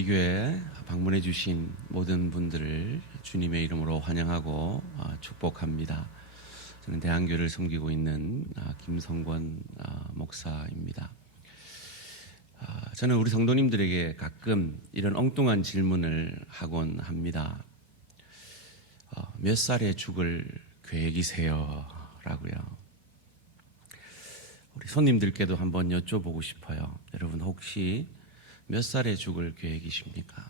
저희 교회 방문해 주신 모든 분들을 주님의 이름으로 환영하고 축복합니다. 저는 대한교회를 섬기고 있는 김성권 목사입니다. 저는 우리 성도님들에게 가끔 이런 엉뚱한 질문을 하곤 합니다. 몇 살에 죽을 계획이세요? 라고요. 우리 손님들께도 한번 여쭤보고 싶어요. 여러분 혹시 몇 살에 죽을 계획이십니까?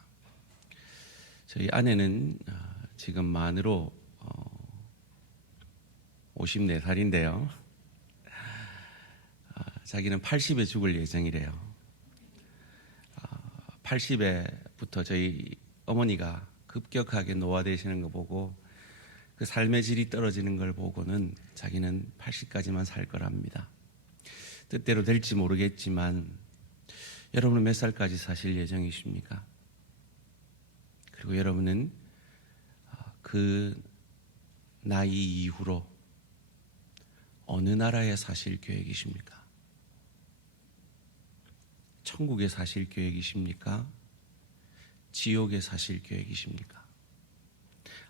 저희 아내는 지금 만으로 54살인데요. 자기는 80에 죽을 예정이래요. 80에부터 저희 어머니가 급격하게 노화되시는 거 보고 그 삶의 질이 떨어지는 걸 보고는 자기는 80까지만 살 거랍니다. 뜻대로 될지 모르겠지만 여러분은 몇 살까지 사실 예정이십니까? 그리고 여러분은 그 나이 이후로 어느 나라에 사실 계획이십니까? 천국에 사실 계획이십니까? 지옥에 사실 계획이십니까?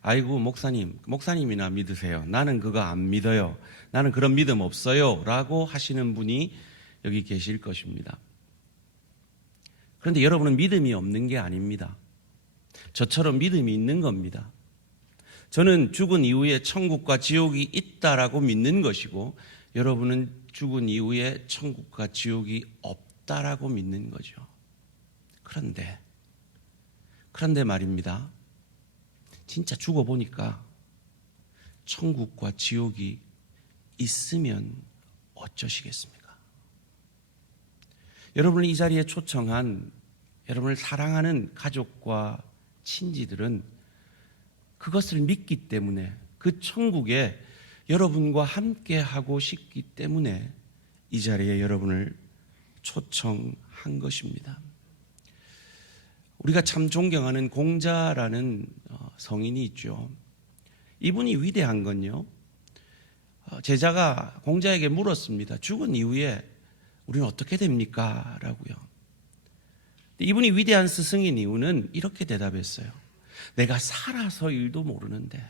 아이고 목사님이나 믿으세요. 나는 그거 안 믿어요. 나는 그런 믿음 없어요. 라고 하시는 분이 여기 계실 것입니다. 그런데 여러분은 믿음이 없는 게 아닙니다. 저처럼 믿음이 있는 겁니다. 저는 죽은 이후에 천국과 지옥이 있다라고 믿는 것이고 여러분은 죽은 이후에 천국과 지옥이 없다라고 믿는 거죠. 그런데 말입니다. 진짜 죽어보니까 천국과 지옥이 있으면 어쩌시겠습니까? 여러분을 이 자리에 초청한 여러분을 사랑하는 가족과 친지들은 그것을 믿기 때문에 그 천국에 여러분과 함께 하고 싶기 때문에 이 자리에 여러분을 초청한 것입니다. 우리가 참 존경하는 공자라는 성인이 있죠. 이분이 위대한 건요, 제자가 공자에게 물었습니다. 죽은 이후에 우리는 어떻게 됩니까? 라고요. 이분이 위대한 스승인 이유는 이렇게 대답했어요. 내가 살아서 일도 모르는데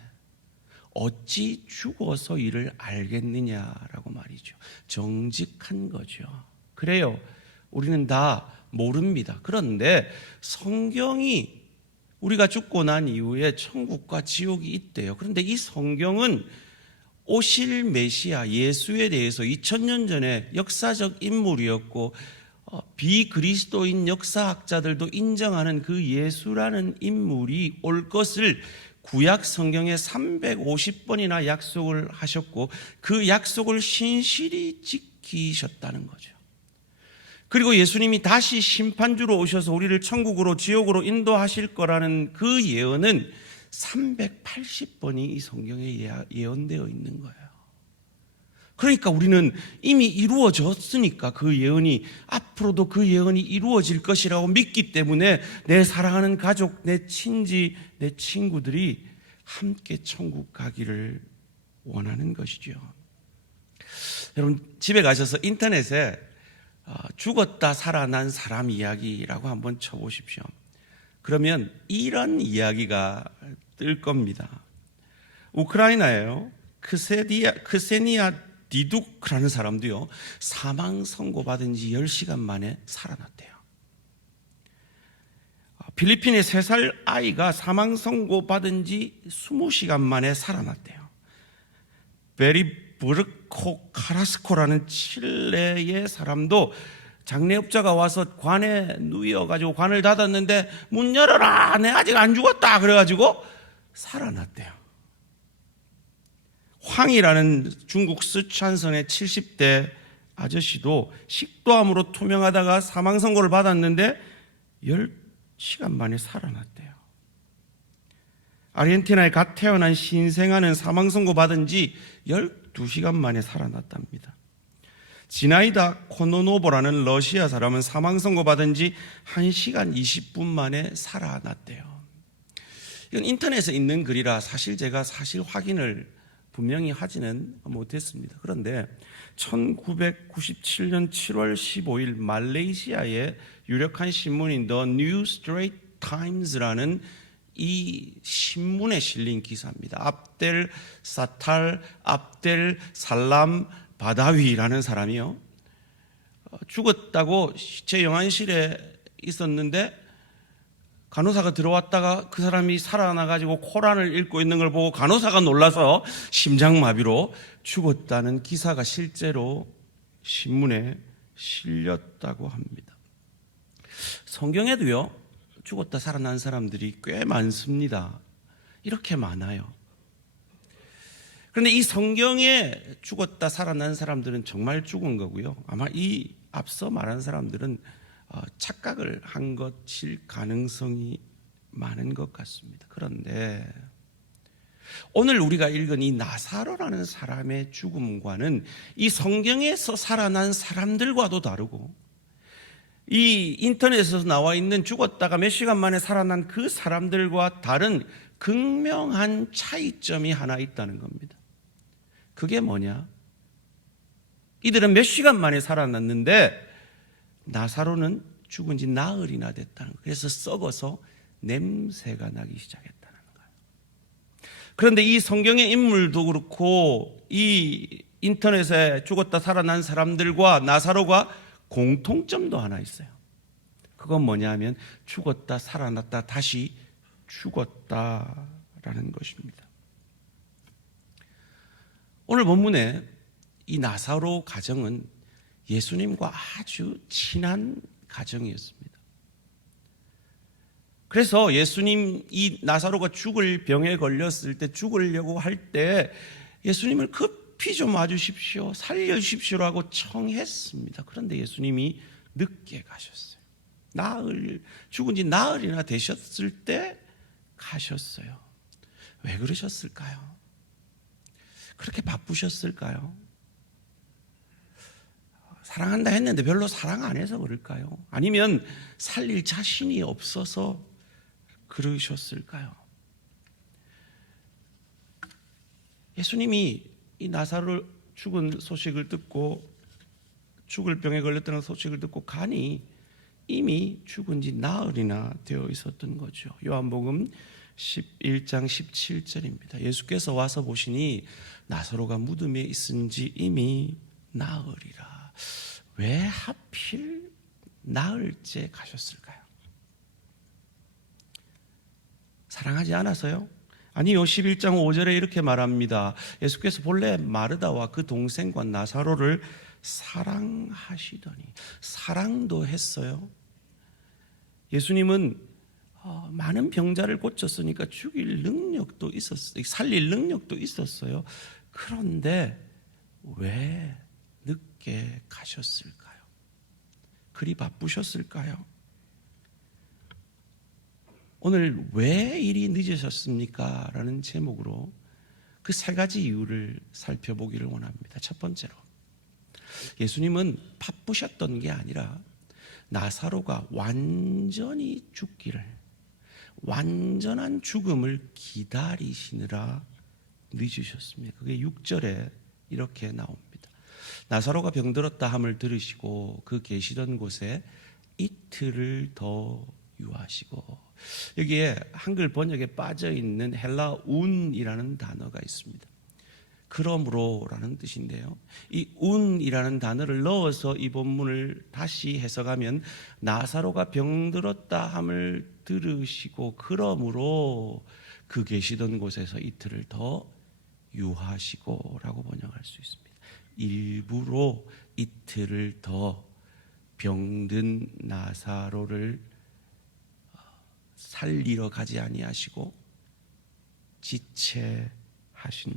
어찌 죽어서 일을 알겠느냐라고 말이죠. 정직한 거죠. 그래요. 우리는 다 모릅니다. 그런데 성경이 우리가 죽고 난 이후에 천국과 지옥이 있대요. 그런데 이 성경은 오실 메시아 예수에 대해서 2000년 전에 역사적 인물이었고 비그리스도인 역사학자들도 인정하는 그 예수라는 인물이 올 것을 구약 성경에 350번이나 약속을 하셨고 그 약속을 신실히 지키셨다는 거죠. 그리고 예수님이 다시 심판주로 오셔서 우리를 천국으로 지옥으로 인도하실 거라는 그 예언은 380번이 이 성경에 예언되어 있는 거예요. 그러니까 우리는 이미 이루어졌으니까 그 예언이 앞으로도 그 예언이 이루어질 것이라고 믿기 때문에 내 사랑하는 가족, 내 친지, 내 친구들이 함께 천국 가기를 원하는 것이죠. 여러분 집에 가셔서 인터넷에 죽었다 살아난 사람 이야기라고 한번 쳐보십시오. 그러면 이런 이야기가 뜰 겁니다. 우크라이나에요. 크세니아 디둑라는 사람도요, 사망 선고받은 지 10시간 만에 살아났대요. 필리핀의 3살 아이가 사망 선고받은 지 20시간 만에 살아났대요. 베리부르코 카라스코라는 칠레의 사람도 장례업자가 와서 관에 누워가지고 관을 닫았는데 문 열어라, 내 아직 안 죽었다 그래가지고 살아났대요. 황이라는 중국 쓰촨성의 70대 아저씨도 식도암으로 투명하다가 사망 선고를 받았는데 10시간 만에 살아났대요. 아르헨티나에 갓 태어난 신생아는 사망 선고 받은 지 12시간 만에 살아났답니다. 지나이다 코노노보라는 러시아 사람은 사망 선고 받은 지 1시간 20분 만에 살아났대요. 이건 인터넷에 있는 글이라 사실 제가 확인을 분명히 하지는 못했습니다. 그런데 1997년 7월 15일 말레이시아의 유력한 신문인 The New Straits Times라는 이 신문에 실린 기사입니다. 압델 사탈 압델 살람 바다위라는 사람이요, 죽었다고 시체 영안실에 있었는데 간호사가 들어왔다가 그 사람이 살아나가지고 코란을 읽고 있는 걸 보고 간호사가 놀라서 심장마비로 죽었다는 기사가 실제로 신문에 실렸다고 합니다. 성경에도요, 죽었다 살아난 사람들이 꽤 많습니다. 이렇게 많아요. 그런데 이 성경에 죽었다 살아난 사람들은 정말 죽은 거고요. 아마 이 앞서 말한 사람들은 착각을 한 것일 가능성이 많은 것 같습니다. 그런데 오늘 우리가 읽은 이 나사로라는 사람의 죽음과는 이 성경에서 살아난 사람들과도 다르고, 이 인터넷에서 나와 있는 죽었다가 몇 시간 만에 살아난 그 사람들과 다른 극명한 차이점이 하나 있다는 겁니다. 그게 뭐냐? 이들은 몇 시간 만에 살아났는데 나사로는 죽은 지 나흘이나 됐다는 거예요. 그래서 썩어서 냄새가 나기 시작했다는 거예요. 그런데 이 성경의 인물도 그렇고 이 인터넷에 죽었다 살아난 사람들과 나사로가 공통점도 하나 있어요. 그건 뭐냐 하면 죽었다 살아났다 다시 죽었다라는 것입니다. 오늘 본문에 이 나사로 가정은 예수님과 아주 친한 가정이었습니다. 그래서 예수님, 이 나사로가 죽을 병에 걸렸을 때, 죽으려고 할 때 예수님을 급히 좀 와주십시오, 살려주십시오라고 청했습니다. 그런데 예수님이 늦게 가셨어요. 죽은 지 나흘이나 되셨을 때 가셨어요. 왜 그러셨을까요? 그렇게 바쁘셨을까요? 사랑한다 했는데 별로 사랑 안 해서 그럴까요? 아니면 살릴 자신이 없어서 그러셨을까요? 예수님이 이 나사로 죽은 소식을 듣고, 죽을 병에 걸렸다는 소식을 듣고 가니 이미 죽은 지 나흘이나 되어 있었던 거죠. 요한복음 11장 17절입니다. 예수께서 와서 보시니 나사로가 무덤에 있은 지 이미 나흘이라. 왜 하필 나흘째 가셨을까요? 사랑하지 않아서요? 아니요. 11장 5절에 이렇게 말합니다. 예수께서 본래 마르다와 그 동생과 나사로를 사랑하시더니, 사랑도 했어요. 예수님은 많은 병자를 고쳤으니까 죽일 능력도 있었어요. 살릴 능력도 있었어요. 그런데 왜 늦게 가셨을까요? 그리 바쁘셨을까요? 오늘 왜 이리 늦으셨습니까? 라는 제목으로 그 세 가지 이유를 살펴보기를 원합니다. 첫 번째로, 예수님은 바쁘셨던 게 아니라 나사로가 완전히 죽기를, 완전한 죽음을 기다리시느라 늦으셨습니다. 그게 6절에 이렇게 나옵니다. 나사로가 병들었다 함을 들으시고 그 계시던 곳에 이틀을 더 유하시고, 여기에 한글 번역에 빠져있는 헬라 운이라는 단어가 있습니다. 그러므로라는 뜻인데요, 이 운이라는 단어를 넣어서 이 본문을 다시 해석하면 나사로가 병들었다 함을 들으시고 그러므로 그 계시던 곳에서 이틀을 더 유하시고 라고 번역할 수 있습니다. 일부러 이틀을 더 병든 나사로를 살리러 가지 아니하시고 지체하신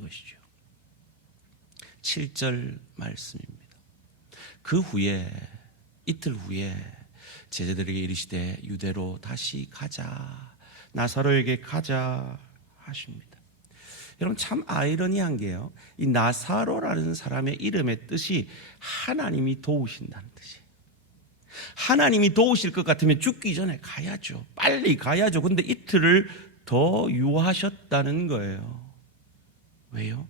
것이죠. 7절 말씀입니다. 그 후에, 이틀 후에 제자들에게 이르시되 유대로 다시 가자, 나사로에게 가자 하십니다. 여러분, 참 아이러니한 게요, 이 나사로라는 사람의 이름의 뜻이 하나님이 도우신다는 뜻이에요. 하나님이 도우실 것 같으면 죽기 전에 가야죠. 빨리 가야죠. 근데 이틀을 더 유하셨다는 거예요. 왜요?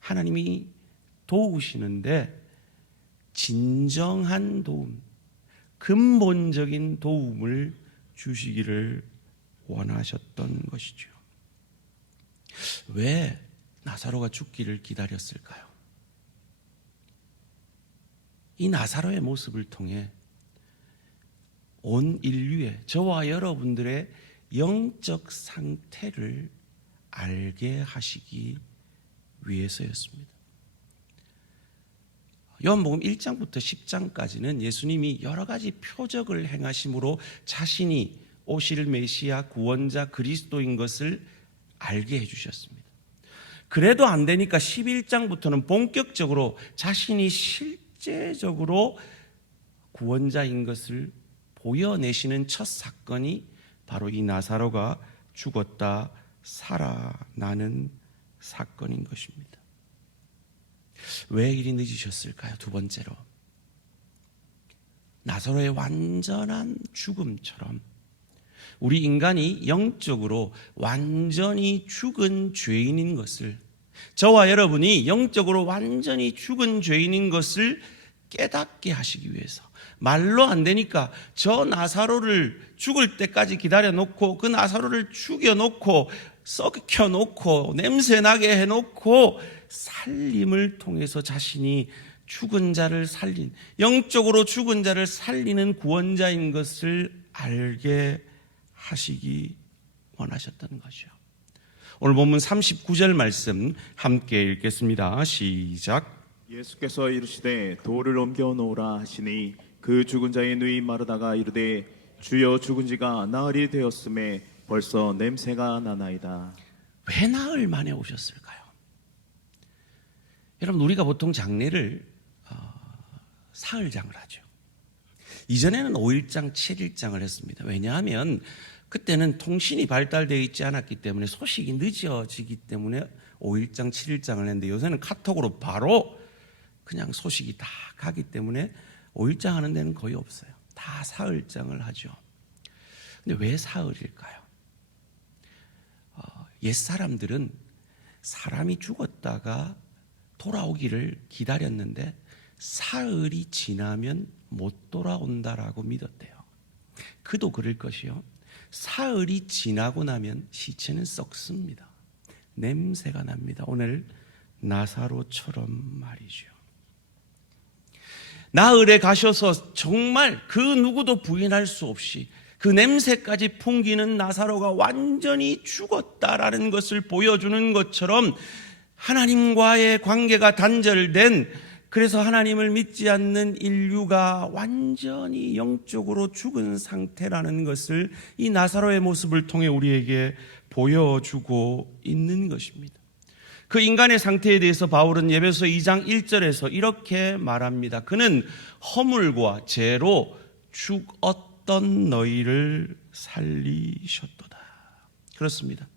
하나님이 도우시는데 진정한 도움, 근본적인 도움을 주시기를 원하셨던 것이죠. 왜 나사로가 죽기를 기다렸을까요? 이 나사로의 모습을 통해 온 인류의, 저와 여러분들의 영적 상태를 알게 하시기 위해서였습니다. 요한복음 1장부터 10장까지는 예수님이 여러 가지 표적을 행하심으로 자신이 오실 메시아 구원자 그리스도인 것을 알게 해주셨습니다. 그래도 안 되니까 11장부터는 본격적으로 자신이 실제적으로 구원자인 것을 보여내시는 첫 사건이 바로 이 나사로가 죽었다 살아나는 사건인 것입니다. 왜 이리 늦으셨을까요? 두 번째로, 나사로의 완전한 죽음처럼 우리 인간이 영적으로 완전히 죽은 죄인인 것을, 저와 여러분이 영적으로 완전히 죽은 죄인인 것을 깨닫게 하시기 위해서, 말로 안 되니까 저 나사로를 죽을 때까지 기다려놓고 그 나사로를 죽여놓고 썩혀놓고 냄새나게 해놓고 살림을 통해서 자신이 죽은 자를 살린, 영적으로 죽은 자를 살리는 구원자인 것을 알게 하시기 원하셨던 것이요. 오늘 본문 39절 말씀 함께 읽겠습니다. 시작. 예수께서 이르시되 돌을 옮겨 놓으라 하시니 그 죽은 자의 눈이 마르다가 이르되 주여 죽은 지가 나흘이 되었음에 벌써 냄새가 나나이다. 왜 나흘 만에 오셨을까요? 여러분, 우리가 보통 장례를 사흘장을 하죠. 이전에는 5일장, 7일장을 했습니다. 왜냐하면 그때는 통신이 발달되어 있지 않았기 때문에 소식이 늦어지기 때문에 5일장, 7일장을 했는데, 요새는 카톡으로 바로 그냥 소식이 다 가기 때문에 5일장 하는 데는 거의 없어요. 다 사흘장을 하죠. 근데 왜 사흘일까요? 옛사람들은 사람이 죽었다가 돌아오기를 기다렸는데 사흘이 지나면 못 돌아온다라고 믿었대요. 그도 그럴 것이요, 사흘이 지나고 나면 시체는 썩습니다. 냄새가 납니다. 오늘 나사로처럼 말이죠. 나흘에 가셔서 정말 그 누구도 부인할 수 없이 그 냄새까지 풍기는 나사로가 완전히 죽었다라는 것을 보여주는 것처럼, 하나님과의 관계가 단절된, 그래서 하나님을 믿지 않는 인류가 완전히 영적으로 죽은 상태라는 것을 이 나사로의 모습을 통해 우리에게 보여주고 있는 것입니다. 그 인간의 상태에 대해서 바울은 에베소 2장 1절에서 이렇게 말합니다. 그는 허물과 죄로 죽었던 너희를 살리셨도다. 그렇습니다.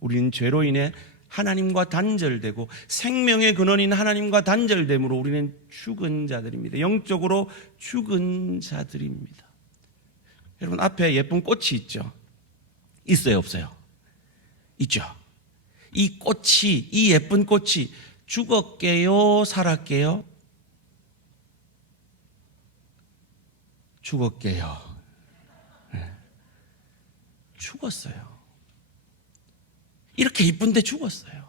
우리는 죄로 인해 하나님과 단절되고 생명의 근원인 하나님과 단절됨으로 우리는 죽은 자들입니다. 영적으로 죽은 자들입니다. 여러분, 앞에 예쁜 꽃이 있죠? 있어요, 없어요? 있죠. 이 꽃이, 이 예쁜 꽃이 죽었게요, 살았게요? 죽었게요. 네. 죽었어요. 이렇게 이쁜데 죽었어요.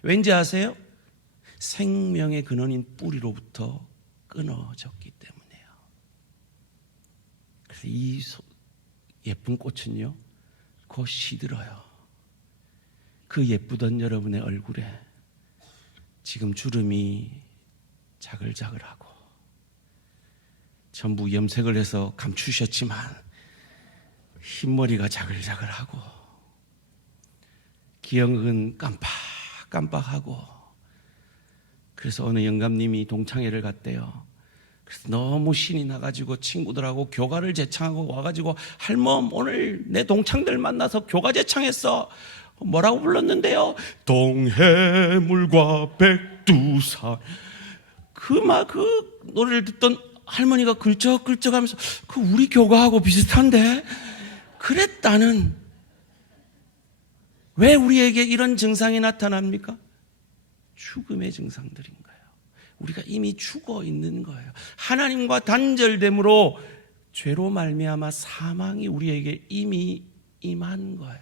왠지 아세요? 생명의 근원인 뿌리로부터 끊어졌기 때문이에요. 그래서 이 예쁜 꽃은요, 곧 시들어요. 그 예쁘던 여러분의 얼굴에 지금 주름이 자글자글하고, 전부 염색을 해서 감추셨지만 흰머리가 자글자글하고, 기억은 깜빡깜빡하고. 그래서 어느 영감님이 동창회를 갔대요. 그래서 너무 신이 나가지고 친구들하고 교가를 제창하고 와가지고, 할멈 오늘 내 동창들 만나서 교가 제창했어. 뭐라고 불렀는데요? 동해물과 백두산. 그 노래를 듣던 할머니가 글쩍글쩍하면서, 그 우리 교가하고 비슷한데? 그랬다는. 왜 우리에게 이런 증상이 나타납니까? 죽음의 증상들인 거예요. 우리가 이미 죽어 있는 거예요. 하나님과 단절됨으로 죄로 말미암아 사망이 우리에게 이미 임한 거예요.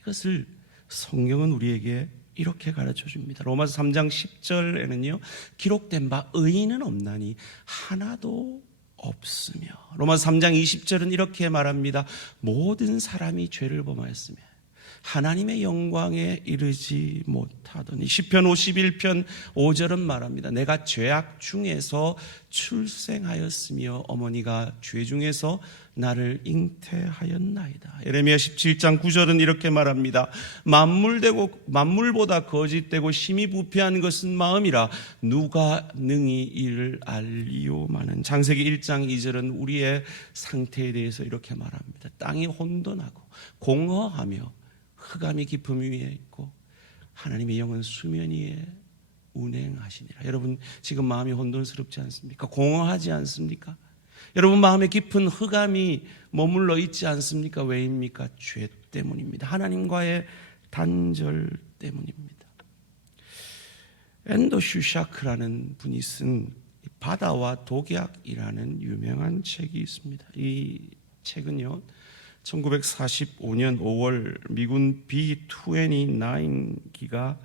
이것을 성경은 우리에게 이렇게 가르쳐 줍니다. 로마서 3장 10절에는요, 기록된 바 의인은 없나니 하나도 없으며, 로마서 3장 20절은 이렇게 말합니다. 모든 사람이 죄를 범하였으며 하나님의 영광에 이르지 못하더니, 시편 51편 5절은 말합니다. 내가 죄악 중에서 출생하였으며 어머니가 죄 중에서 나를 잉태하였나이다. 예레미야 17장 9절은 이렇게 말합니다. 만물보다 거짓되고 심히 부패한 것은 마음이라 누가 능히 이를 알리오마는. 창세기 1장 2절은 우리의 상태에 대해서 이렇게 말합니다. 땅이 혼돈하고 공허하며 흑암이 깊음 위에 있고 하나님의 영은 수면 위에 운행하시니라. 여러분 지금 마음이 혼돈스럽지 않습니까? 공허하지 않습니까? 여러분 마음에 깊은 흑암이 머물러 있지 않습니까? 왜입니까? 죄 때문입니다. 하나님과의 단절 때문입니다. 앤더 슈샤크라는 분이 쓴 바다와 독약이라는 유명한 책이 있습니다. 이 책은요, 1945년 5월 미군 B-29기가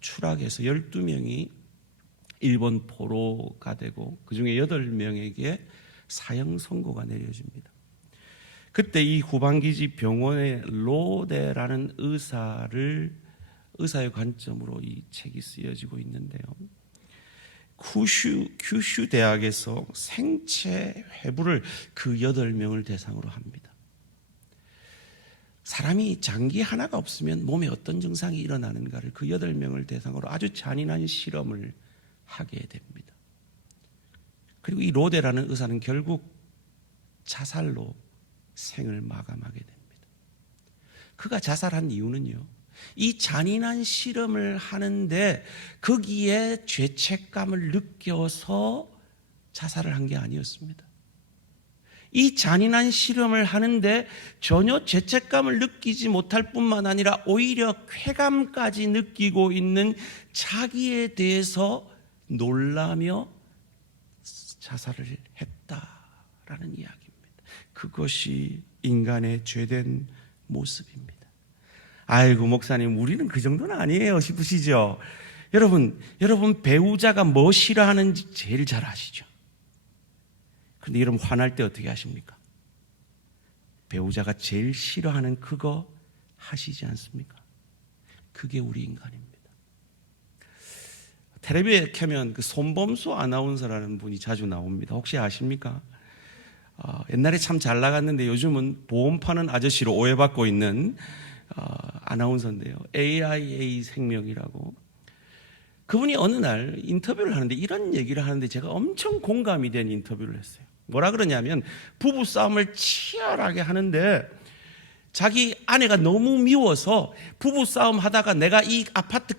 추락해서 12명이 일본 포로가 되고 그중에 8명에게 사형 선고가 내려집니다. 그때 이 후방기지 병원의 로데라는 의사의 관점으로 이 책이 쓰여지고 있는데요, 규슈 대학에서 생체 회부를 그 8명을 대상으로 합니다. 사람이 장기 하나가 없으면 몸에 어떤 증상이 일어나는가를 그 8명을 대상으로 아주 잔인한 실험을 하게 됩니다. 그리고 이 로데라는 의사는 결국 자살로 생을 마감하게 됩니다. 그가 자살한 이유는요, 이 잔인한 실험을 하는데 거기에 죄책감을 느껴서 자살을 한 게 아니었습니다. 이 잔인한 실험을 하는데 전혀 죄책감을 느끼지 못할 뿐만 아니라 오히려 쾌감까지 느끼고 있는 자기에 대해서 놀라며 자살을 했다라는 이야기입니다. 그것이 인간의 죄된 모습입니다. 아이고 목사님, 우리는 그 정도는 아니에요 싶으시죠? 여러분 배우자가 뭐 싫어하는지 제일 잘 아시죠? 그런데 여러분 화날 때 어떻게 하십니까? 배우자가 제일 싫어하는 그거 하시지 않습니까? 그게 우리 인간입니다. 텔레비에 켜면 그 손범수 아나운서라는 분이 자주 나옵니다. 혹시 아십니까? 옛날에 참 잘 나갔는데 요즘은 보험 파는 아저씨로 오해받고 있는 아나운서인데요. AIA 생명이라고. 그분이 어느 날 인터뷰를 하는데 이런 얘기를 하는데 제가 엄청 공감이 된 인터뷰를 했어요. 뭐라 그러냐면 부부싸움을 치열하게 하는데 자기 아내가 너무 미워서 부부싸움 하다가 내가 이 아파트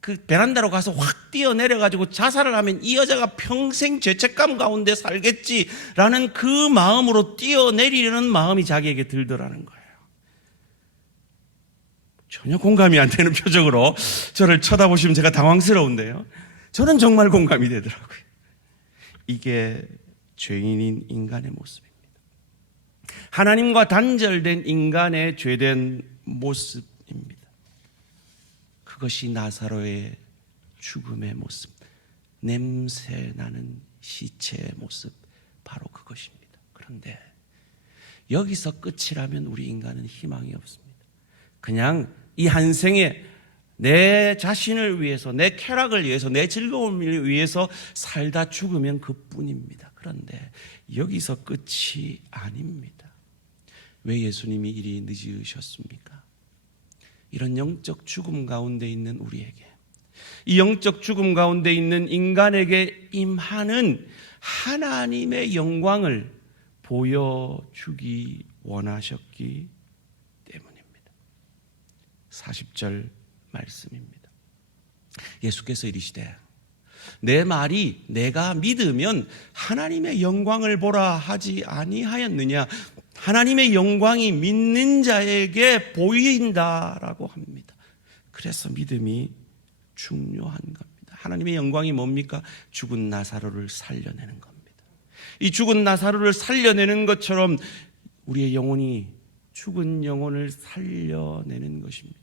그 베란다로 가서 확 뛰어내려가지고 자살을 하면 이 여자가 평생 죄책감 가운데 살겠지라는 그 마음으로 뛰어내리려는 마음이 자기에게 들더라는 거예요. 전혀 공감이 안 되는 표정으로 저를 쳐다보시면 제가 당황스러운데요, 저는 정말 공감이 되더라고요. 이게 죄인인 인간의 모습입니다. 하나님과 단절된 인간의 죄된 모습입니다. 그것이 나사로의 죽음의 모습, 냄새나는 시체의 모습, 바로 그것입니다. 그런데 여기서 끝이라면 우리 인간은 희망이 없습니다. 그냥 이 한 생에 내 자신을 위해서, 내 쾌락을 위해서, 내 즐거움을 위해서 살다 죽으면 그뿐입니다. 그런데 여기서 끝이 아닙니다. 왜 예수님이 이리 늦으셨습니까? 이런 영적 죽음 가운데 있는 우리에게, 이 영적 죽음 가운데 있는 인간에게 임하는 하나님의 영광을 보여주기 원하셨기 때문입니다. 40절 말씀입니다. 예수께서 이르시되 내 말이 내가 믿으면 하나님의 영광을 보라 하지 아니하였느냐. 하나님의 영광이 믿는 자에게 보인다라고 합니다. 그래서 믿음이 중요한 겁니다. 하나님의 영광이 뭡니까? 죽은 나사로를 살려내는 겁니다. 이 죽은 나사로를 살려내는 것처럼 우리의 영혼이 죽은 영혼을 살려내는 것입니다.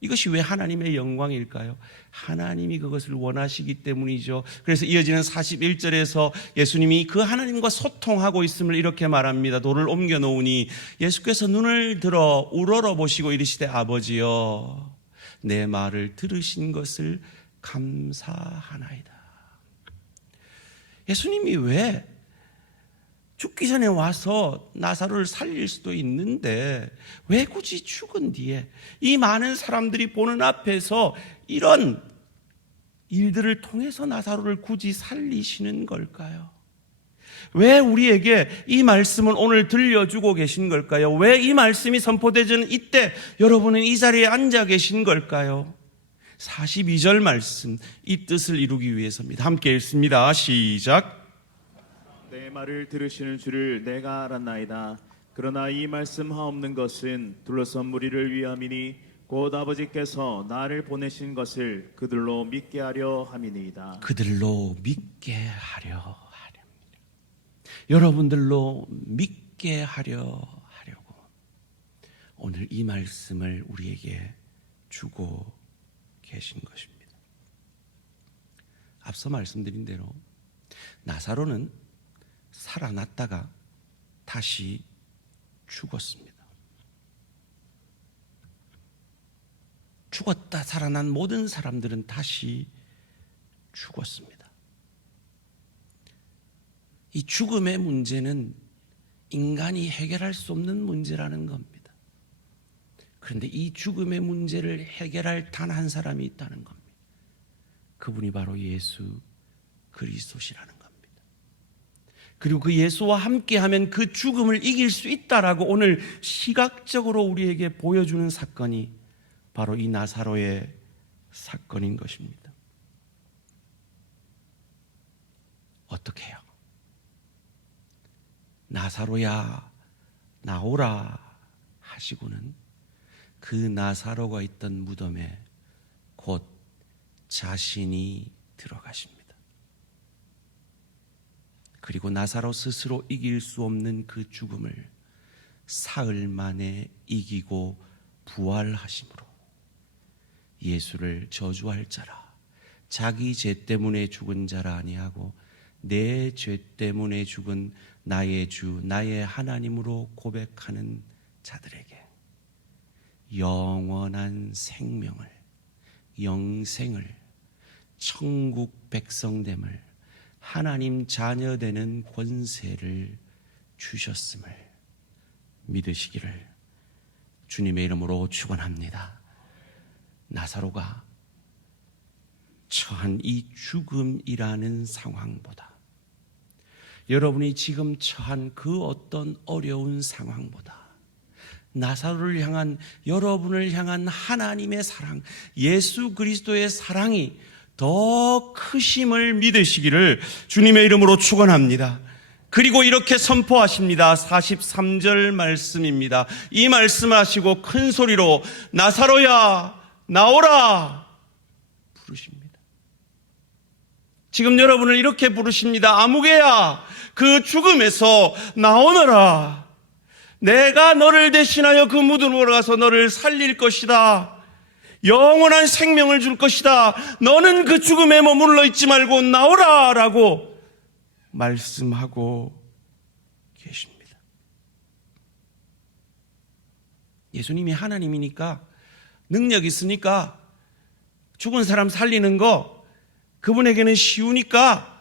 이것이 왜 하나님의 영광일까요? 하나님이 그것을 원하시기 때문이죠. 그래서 이어지는 41절에서 예수님이 그 하나님과 소통하고 있음을 이렇게 말합니다. 돌을 옮겨 놓으니 예수께서 눈을 들어 우러러 보시고 이르시되 아버지여 내 말을 들으신 것을 감사하나이다. 예수님이 왜 죽기 전에 와서 나사로를 살릴 수도 있는데 왜 굳이 죽은 뒤에 이 많은 사람들이 보는 앞에서 이런 일들을 통해서 나사로를 굳이 살리시는 걸까요? 왜 우리에게 이 말씀을 오늘 들려주고 계신 걸까요? 왜 이 말씀이 선포되는 이때 여러분은 이 자리에 앉아 계신 걸까요? 42절 말씀, 이 뜻을 이루기 위해서입니다. 함께 읽습니다. 시작. 내 말을 들으시는 줄을 내가 알았나이다. 그러나 이 말씀 하옵는 것은 둘러선 무리를 위함이니 곧 아버지께서 나를 보내신 것을 그들로 믿게 하려 함이니이다. 그들로 믿게 하려 합니다. 여러분들로 믿게 하려고 오늘 이 말씀을 우리에게 주고 계신 것입니다. 앞서 말씀드린 대로 나사로는 살아났다가 다시 죽었습니다. 죽었다 살아난 모든 사람들은 다시 죽었습니다. 이 죽음의 문제는 인간이 해결할 수 없는 문제라는 겁니다. 그런데 이 죽음의 문제를 해결할 단 한 사람이 있다는 겁니다. 그분이 바로 예수 그리스도시라는 겁니다. 그리고 그 예수와 함께하면 그 죽음을 이길 수 있다라고 오늘 시각적으로 우리에게 보여주는 사건이 바로 이 나사로의 사건인 것입니다. 어떻게 해요? 나사로야 나오라 하시고는 그 나사로가 있던 무덤에 곧 자신이 들어가십니다. 그리고 나사로 스스로 이길 수 없는 그 죽음을 사흘 만에 이기고 부활하심으로 예수를 저주할 자라, 자기 죄 때문에 죽은 자라 아니하고 내 죄 때문에 죽은 나의 주 나의 하나님으로 고백하는 자들에게 영원한 생명을, 영생을, 천국 백성됨을, 하나님 자녀되는 권세를 주셨음을 믿으시기를 주님의 이름으로 축원합니다. 나사로가 처한 이 죽음이라는 상황보다, 여러분이 지금 처한 그 어떤 어려운 상황보다 나사로를 향한, 여러분을 향한 하나님의 사랑, 예수 그리스도의 사랑이 더 크심을 믿으시기를 주님의 이름으로 축원합니다. 그리고 이렇게 선포하십니다. 43절 말씀입니다. 이 말씀하시고 큰 소리로 나사로야 나오라 부르십니다. 지금 여러분을 이렇게 부르십니다. 아무개야 그 죽음에서 나오너라. 내가 너를 대신하여 그 무덤으로 가서 너를 살릴 것이다. 영원한 생명을 줄 것이다. 너는 그 죽음에 머물러 있지 말고 나오라 라고 말씀하고 계십니다. 예수님이 하나님이니까, 능력 있으니까, 죽은 사람 살리는 거 그분에게는 쉬우니까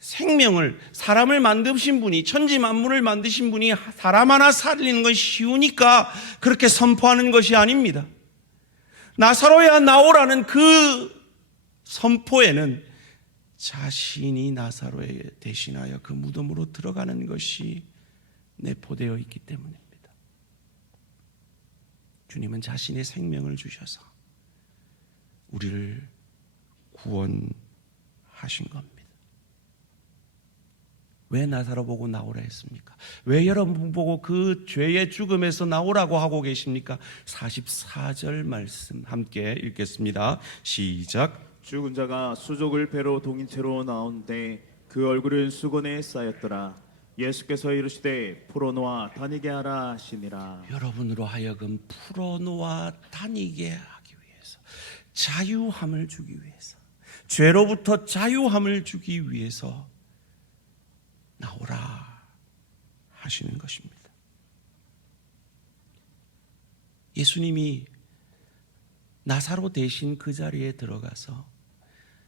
생명을, 사람을 만드신 분이, 천지 만물을 만드신 분이 사람 하나 살리는 건 쉬우니까 그렇게 선포하는 것이 아닙니다. 나사로야 나오라는 그 선포에는 자신이 나사로에 대신하여 그 무덤으로 들어가는 것이 내포되어 있기 때문입니다. 주님은 자신의 생명을 주셔서 우리를 구원하신 겁니다. 왜 나사로 보고 나오라 했습니까? 왜 여러분 보고 그 죄의 죽음에서 나오라고 하고 계십니까? 44절 말씀 함께 읽겠습니다. 시작. 죽은 자가 수족을 배로 동인 채로 나오는데 그 얼굴은 수건에 쌓였더라. 예수께서 이르시되 풀어놓아 다니게 하라 하시니라. 여러분으로 하여금 풀어놓아 다니게 하기 위해서, 자유함을 주기 위해서, 죄로부터 자유함을 주기 위해서 나오라 하시는 것입니다. 예수님이 나사로 대신 그 자리에 들어가서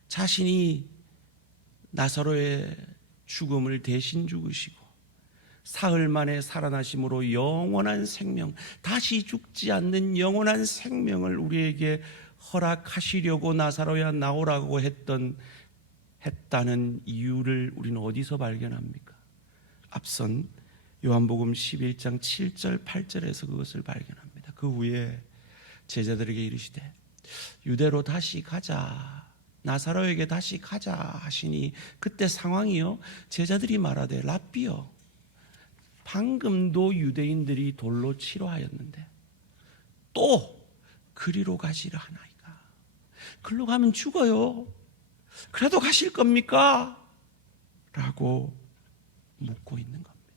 자신이 나사로의 죽음을 대신 죽으시고 사흘 만에 살아나심으로 영원한 생명, 다시 죽지 않는 영원한 생명을 우리에게 허락하시려고 나사로야 나오라고 했다는 이유를 우리는 어디서 발견합니까? 앞선 요한복음 11장 7절 8절에서 그것을 발견합니다. 그 후에 제자들에게 이르시되 유대로 다시 가자, 나사로에게 다시 가자 하시니, 그때 상황이요, 제자들이 말하되 랍비여, 방금도 유대인들이 돌로 치러 하였는데 또 그리로 가시라 하나이까? 글로 가면 죽어요. 그래도 가실 겁니까? 라고 묻고 있는 겁니다.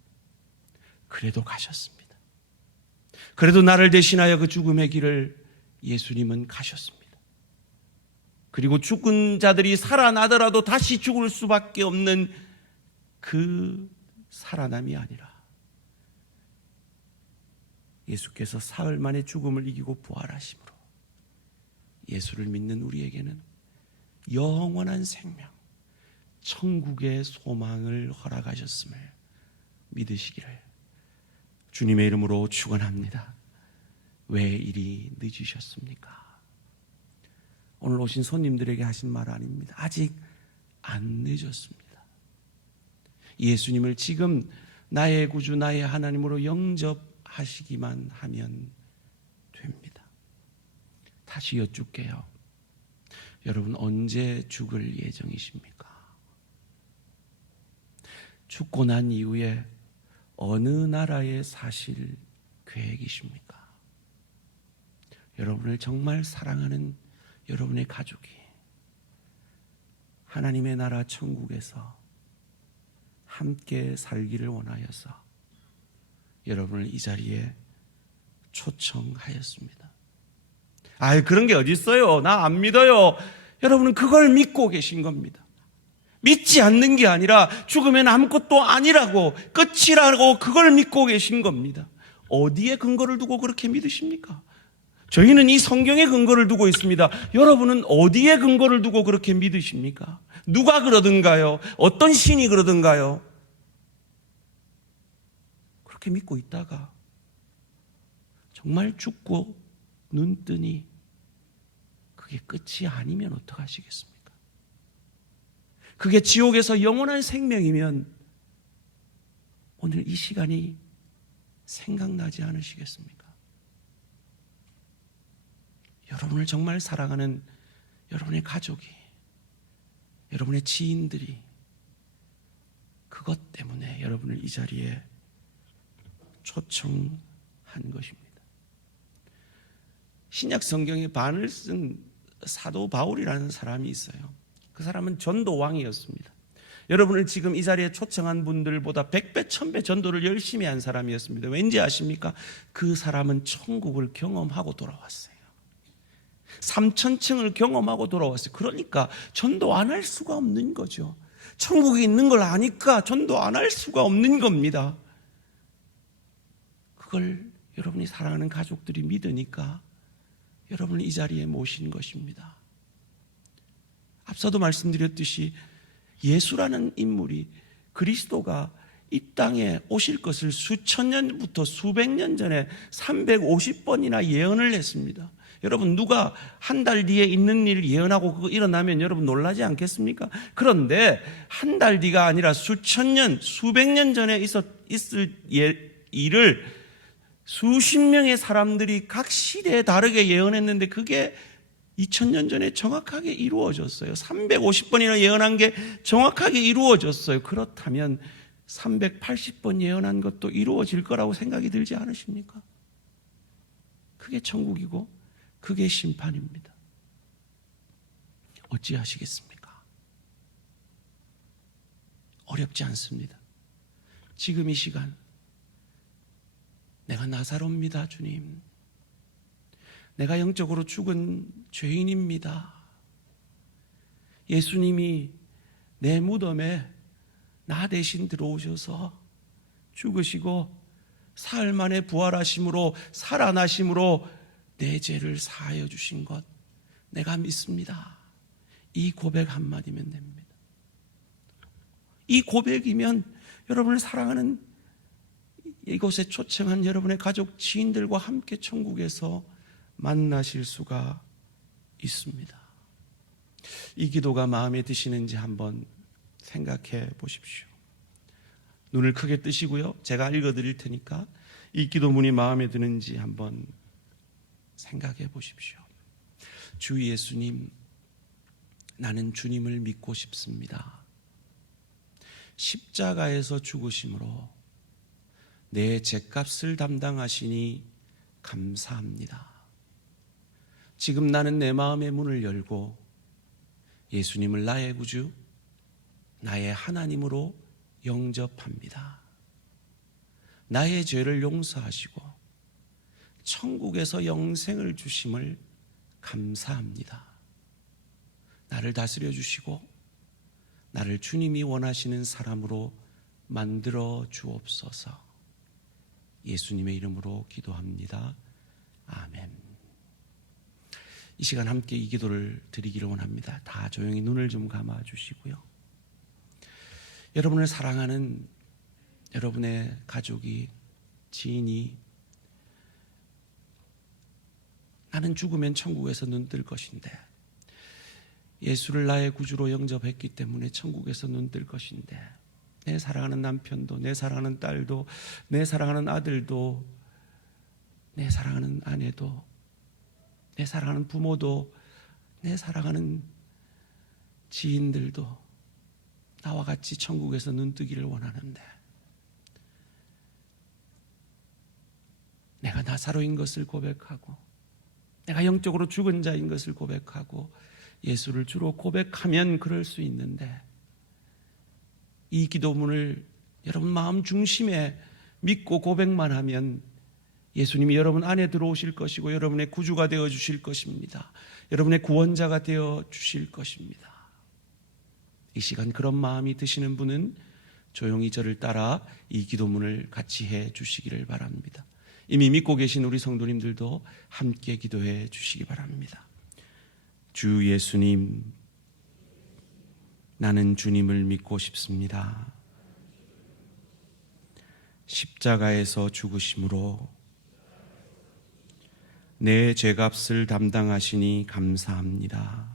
그래도 가셨습니다. 그래도 나를 대신하여 그 죽음의 길을 예수님은 가셨습니다. 그리고 죽은 자들이 살아나더라도 다시 죽을 수밖에 없는 그 살아남이 아니라 예수께서 사흘 만에 죽음을 이기고 부활하심으로 예수를 믿는 우리에게는 영원한 생명, 천국의 소망을 허락하셨음을 믿으시기를 주님의 이름으로 축원합니다. 왜 이리 늦으셨습니까? 오늘 오신 손님들에게 하신 말 아닙니다. 아직 안 늦었습니다. 예수님을 지금 나의 구주, 나의 하나님으로 영접하시기만 하면 됩니다. 다시 여쭙게요. 여러분 언제 죽을 예정이십니까? 죽고 난 이후에 어느 나라에 사실 계획이십니까? 여러분을 정말 사랑하는 여러분의 가족이 하나님의 나라 천국에서 함께 살기를 원하여서 여러분을 이 자리에 초청하였습니다. 그런 게 어디 있어요? 나 안 믿어요. 여러분은 그걸 믿고 계신 겁니다. 믿지 않는 게 아니라 죽으면 아무것도 아니라고, 끝이라고, 그걸 믿고 계신 겁니다. 어디에 근거를 두고 그렇게 믿으십니까? 저희는 이 성경에 근거를 두고 있습니다. 여러분은 어디에 근거를 두고 그렇게 믿으십니까? 누가 그러든가요? 어떤 신이 그러든가요? 그렇게 믿고 있다가 정말 죽고 눈 뜨니 그게 끝이 아니면 어떡하시겠습니까? 그게 지옥에서 영원한 생명이면 오늘 이 시간이 생각나지 않으시겠습니까? 여러분을 정말 사랑하는 여러분의 가족이, 여러분의 지인들이 그것 때문에 여러분을 이 자리에 초청한 것입니다. 신약 성경의 반을 쓴 사도 바울이라는 사람이 있어요. 그 사람은 전도왕이었습니다. 여러분을 지금 이 자리에 초청한 분들보다 100배, 1000배 전도를 열심히 한 사람이었습니다. 왠지 아십니까? 그 사람은 천국을 경험하고 돌아왔어요. 3000층을 경험하고 돌아왔어요. 그러니까 전도 안 할 수가 없는 거죠. 천국에 있는 걸 아니까 전도 안 할 수가 없는 겁니다. 그걸 여러분이 사랑하는 가족들이 믿으니까 여러분을 이 자리에 모신 것입니다. 앞서도 말씀드렸듯이 예수라는 인물이, 그리스도가 이 땅에 오실 것을 수천 년부터 수백 년 전에 350번이나 예언을 했습니다. 여러분, 누가 한 달 뒤에 있는 일 예언하고 그거 일어나면 여러분 놀라지 않겠습니까? 그런데 한 달 뒤가 아니라 수천 년, 수백 년 전에 있을 일을 수십 명의 사람들이 각 시대에 다르게 예언했는데 그게 2000년 전에 정확하게 이루어졌어요. 350번이나 예언한 게 정확하게 이루어졌어요. 그렇다면 380번 예언한 것도 이루어질 거라고 생각이 들지 않으십니까? 그게 천국이고 그게 심판입니다. 어찌하시겠습니까? 어렵지 않습니다. 지금 이 시간 내가 나사로입니다, 주님. 내가 영적으로 죽은 죄인입니다. 예수님이 내 무덤에 나 대신 들어오셔서 죽으시고 사흘 만에 부활하심으로 살아나심으로 내 죄를 사하여 주신 것 내가 믿습니다. 이 고백 한마디면 됩니다. 이 고백이면 여러분을 사랑하는 이곳에 초청한 여러분의 가족 지인들과 함께 천국에서 만나실 수가 있습니다. 이 기도가 마음에 드시는지 한번 생각해 보십시오. 눈을 크게 뜨시고요. 제가 읽어드릴 테니까 이 기도문이 마음에 드는지 한번 생각해 보십시오. 주 예수님, 나는 주님을 믿고 싶습니다. 십자가에서 죽으심으로 내 죄값을 담당하시니 감사합니다. 지금 나는 내 마음의 문을 열고 예수님을 나의 구주, 나의 하나님으로 영접합니다. 나의 죄를 용서하시고 천국에서 영생을 주심을 감사합니다. 나를 다스려 주시고 나를 주님이 원하시는 사람으로 만들어 주옵소서. 예수님의 이름으로 기도합니다. 아멘. 이 시간 함께 이 기도를 드리기를 원합니다. 다 조용히 눈을 좀 감아 주시고요. 여러분을 사랑하는 여러분의 가족이, 지인이 나는 죽으면 천국에서 눈뜰 것인데, 예수를 나의 구주로 영접했기 때문에 천국에서 눈뜰 것인데, 내 사랑하는 남편도, 내 사랑하는 딸도, 내 사랑하는 아들도, 내 사랑하는 아내도, 내 사랑하는 부모도, 내 사랑하는 지인들도 나와 같이 천국에서 눈뜨기를 원하는데, 내가 나사로인 것을 고백하고 내가 영적으로 죽은 자인 것을 고백하고 예수를 주로 고백하면 그럴 수 있는데, 이 기도문을 여러분 마음 중심에 믿고 고백만 하면 예수님이 여러분 안에 들어오실 것이고 여러분의 구주가 되어 주실 것입니다. 여러분의 구원자가 되어 주실 것입니다. 이 시간 그런 마음이 드시는 분은 조용히 저를 따라 이 기도문을 같이 해 주시기를 바랍니다. 이미 믿고 계신 우리 성도님들도 함께 기도해 주시기 바랍니다. 주 예수님, 나는 주님을 믿고 싶습니다. 십자가에서 죽으심으로 내 죄값을 담당하시니 감사합니다.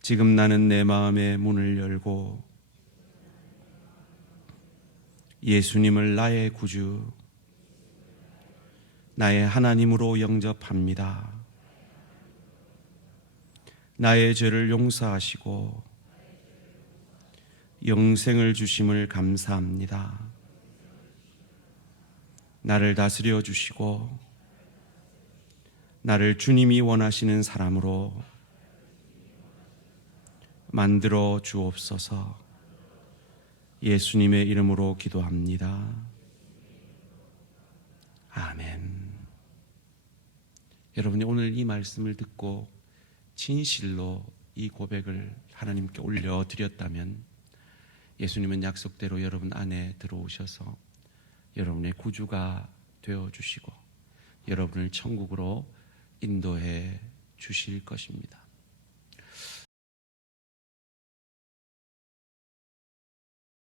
지금 나는 내 마음의 문을 열고 예수님을 나의 구주, 나의 하나님으로 영접합니다. 나의 죄를 용서하시고 영생을 주심을 감사합니다. 나를 다스려 주시고 나를 주님이 원하시는 사람으로 만들어 주옵소서. 예수님의 이름으로 기도합니다. 아멘. 여러분이 오늘 이 말씀을 듣고 진실로 이 고백을 하나님께 올려드렸다면 예수님은 약속대로 여러분 안에 들어오셔서 여러분의 구주가 되어주시고 여러분을 천국으로 인도해 주실 것입니다.